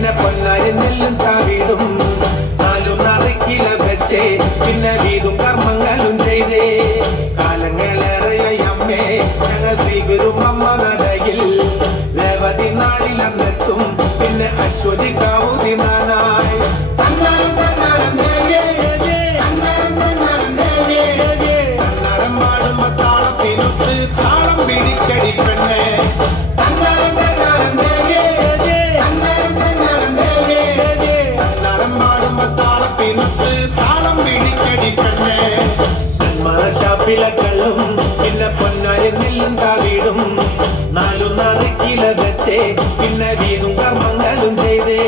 പിന്നെ പൊന്നാരി നെല്ലും താവിടും 4 കില വെച്ചേ പിന്നെ വീതും കർമ്മങ്ങളും ചെയ്തേ കാലങ്ങളേറെയായി അമ്മേ ഞങ്ങൾ ശ്രീഗുരും അമ്മ നടയിൽ രേവതി നാളിലെത്തും പിന്നെ അശ്വതി കാവുതി നാനായി പാടുമ്പോ താളത്തിനൊത്ത് താളം പിടിച്ചടി പെണ്ണേ ിലും പിന്നെ പൊന്നാരി നെല്ലും താവിടും 4 കില വെച്ചേ പിന്നെ വീതും കർമ്മങ്ങളും ചെയ്തേ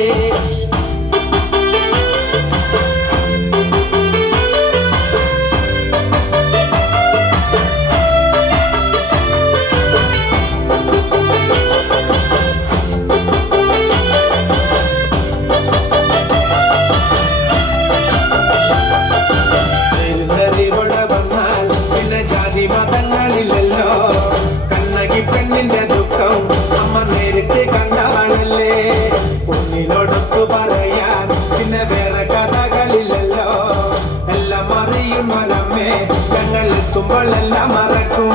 മതങ്ങളില്ലല്ലോ കണ്ണകി പെണ്ണിന്റെ ദുഃഖം അമ്മ നേരിട്ട് കണ്ടവളല്ലേ ഒന്നിനോടൊത്തു പറയാൻ പിന്നെ വേറെ കഥകളില്ലല്ലോ എല്ലാം അറിയുന്നൊരമ്മേ ഞങ്ങൾ എത്തുമ്പോൾ എല്ലാം മറക്കും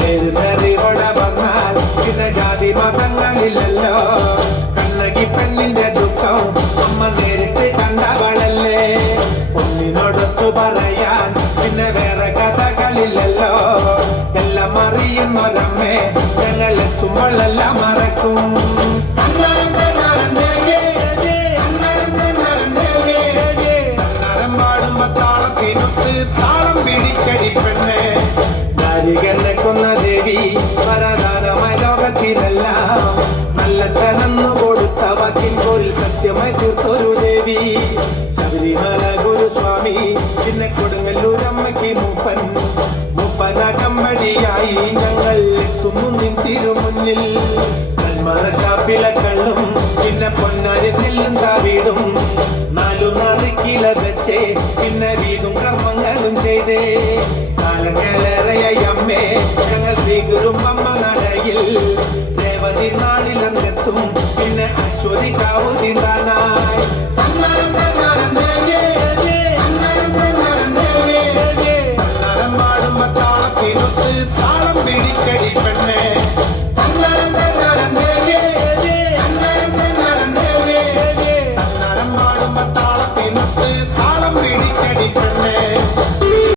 നേരിവിടെ വന്നാൽ പിന്നെ ജാതി മതങ്ങളില്ലല്ലോ കണ്ണകി പെണ്ണിന്റെ ദുഃഖം അമ്മ നേരിട്ട് കണ്ടവളല്ലേ ഒന്നിനോടൊത്തു പറയാൻ പിന്നെ വേറെ കഥകളില്ലല്ലോ എല്ലാം അറിയുന്നൊരമ്മേ ഞങ്ങൾ എത്തുമ്പോൾ എല്ലാം മറക്കും പാടുമ്പോ താളത്തിനൊത്ത് താളം പിടിച്ചടി പെണ്ണേ ദാരികനെ കൊന്ന ദേവി വരദാനമായി ലോകത്തിലെല്ലാം നല്ല ചനന്നു കൊടുത്ത വാക്കിൻ കോരിൽ സത്യമായി തീർത്തൊരു ദേവി ശബരിമല ഗുരുസ്വാമി പിന്നെ കൊടുങ്ങല്ലൂരമ്മയ്ക്ക് മൂപ്പന കമ്പടിയായി ഞങ്ങൾ എത്തുന്നു നിൻ തിരുമുന്നിൽ ഷാപ്പിലെ കള്ളും പിന്നെ പൊന്നാരി നെല്ലും താവിടും 4 കില വെച്ചേ പിന്നെ വീതും കർമ്മങ്ങളും ചെയ്തേ കാലങ്ങളേറെയായി അമ്മേ ഞങ്ങൾ ശ്രീഗുരും അമ്മ നടയിൽ രേവതി നാളിലെത്തും പിന്നെ അശ്വതി കാവുതി നാനായി